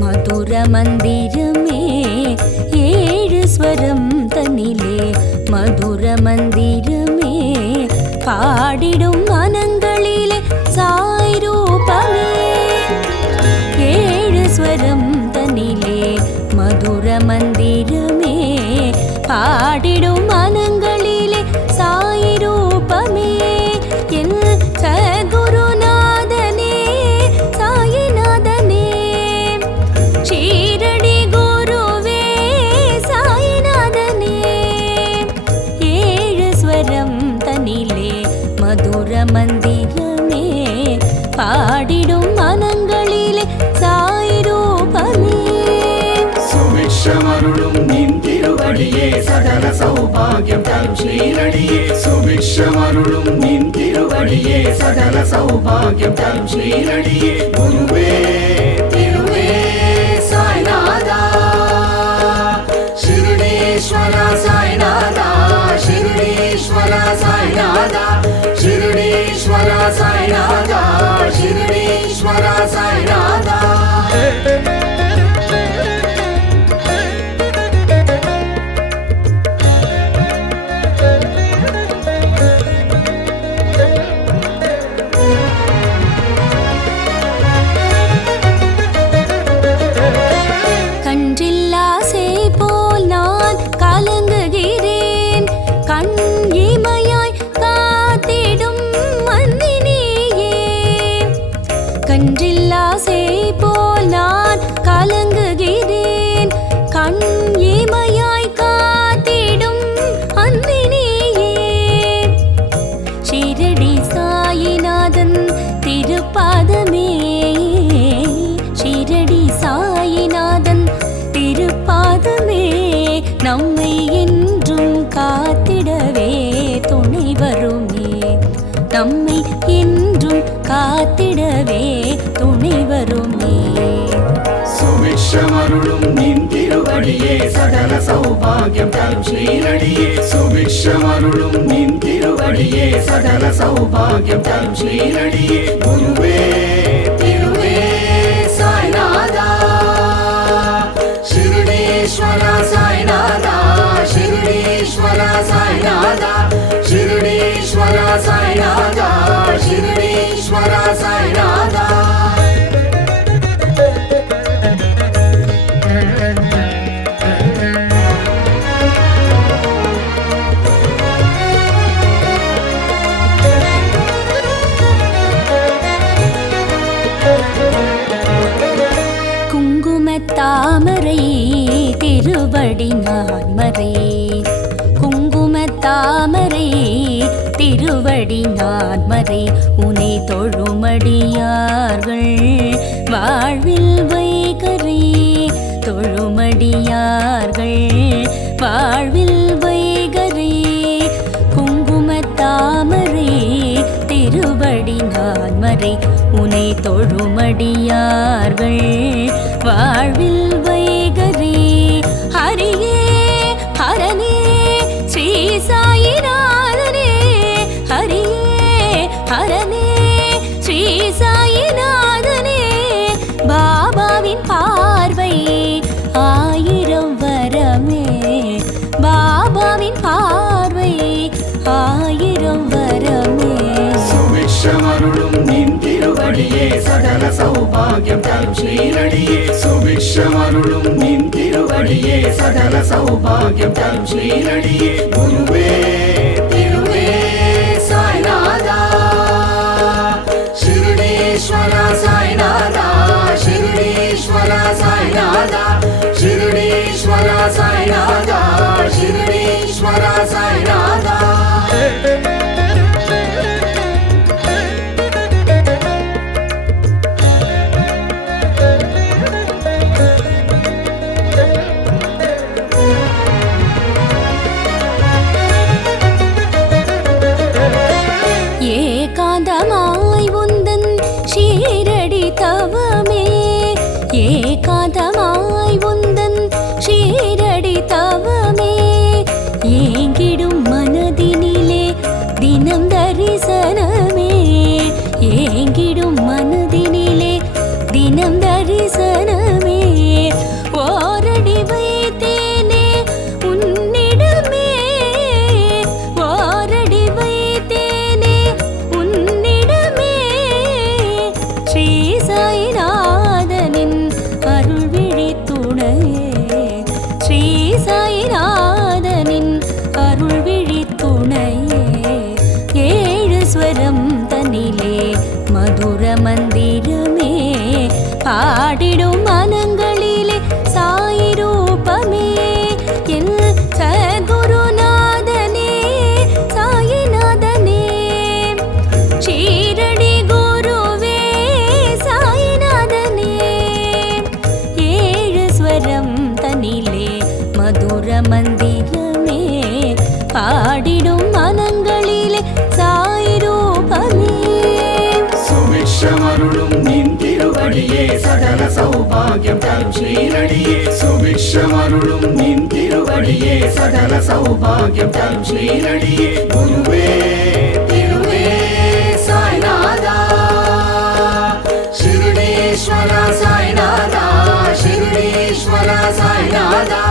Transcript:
மதுர மந்திரமே ஏழு ஸ்வரம் தன்னிலே மதுர மந்திரமே பாடிடும் மனங்களிலே சாய் ரூபமே ஏழு ஸ்வரம் தன்னிலே மதுர மந்திரமே பாடிடும் மனங்களிலே சாய் ரூபமே என் சகுருநாதனே சாயிநாதனே ஷீரடி குருவே சாயிநாதனே ஏழு ஸ்வரம் தன்னிலே மதுர மந்திரமே பாடிடும் மனங்களிலே சாய் ரூபமே சுபிக்ஷமருளும் நின் திருவடியே சகல சௌபாகியம் தரும் ஸ்ரீரடியே சுபிக்ஷமருளும் நின் திருவடியே சகல சௌபாகியம் தரும் ஸ்ரீரடியே குருவே திருவே சாய்நாதா ஷிர்டீஸ்வர சாய்நாதா ஷிர்டீஸ்வர சாய்நாதா ஷிர்டீஸ்வர சாய்நாதா ஷிர்டீஸ்வர சாய்நாதா கன்றில்லாசை போல் நான் கலங்குகிறேன் கண் இமையாய் காத்திடும் அன்னினியே ஷீரடி சாயிநாதன் திருப்பாதமே ஷீரடி சாயிநாதன் திருப்பாதமே நம்மை என்றும் காத்திடவே துணை வருமே நம்மை என்றும் காத்திடவே துணை வருமே சுபிக்ஷமருளும் நின் திருவடியே சகல சௌபாகியம் தரும் ஸ்ரீரடியே சுபிக்ஷமருளும் நின் திருவடியே சகல சௌபாகியம் தரும் ஸ்ரீரடியே குருவே திருவே சாய்நாதா ஷிர்டீஸ்வர சாய்நாதா ஷிர்டீஸ்வர சாய்நாதா ஷிர்டீஸ்வர சாய்நாதா ஷிர்டீஸ்வர சாய்நாதா குங்குமத்தாமரை திருவடி நான்மறை குங்குமத்தாமரை திருவடி நான்மறை உனை தொழுமடியார்கள் வாழ்வில் வைகரை தொழுமடியார்கள் வாழ்வில் வைகரை குங்குமத்தாமரை திருவடி நான்மறை உனை தொழுமடியார்கள் வாழ்வில் வைகரை ஹரியே ஹரனே ஸ்ரீ சாயிநாதனே ஹரியே ஹரனே ஸ்ரீ சாயிநாதனே பாபாவின் பார்வை ஆயிரம் வரமே பாபாவின் பார்வை ஆயிரம் வரமே சுபிக்ஷமருளும் நின் திருவடியே சகல சௌபாகியம் தரும் ஸ்ரீரடியே சுபிக்ஷமருளும் நின் திருவடியே சகல சௌபாகியம் தரும் ஸ்ரீரடியே குருவே திருவே சாய்நாதா ஷிர்டீஸ்வர சாய்நாதா ஷிர்டீஸ்வர சாய்நாதா ஷிர்டீஸ்வர சாய்நாதா ஷிர்டீஸ்வர சாய்நாதா ஏகாந்தமாய் உந்தன் ஷீரடி தவமே ஏகாந்தமாய் உந்தன் ஷீரடி தவமே ஏங்கிடும் மனதினிலே தினம் தரிசனமே ஏங்கிடும் மனதினிலே தினம் தரிசனமே சௌபாகியம் தரும் ஷீரடியே சுபிக்ஷமருளும் நின் திருவடியே சகல சௌபாகியம் தரும் ஷீரடியே குருவே திருவே சாய்நாதா ஷிரடீஸ்வர சாய்நாதா ஷிரடீஸ்வர சாய்நாதா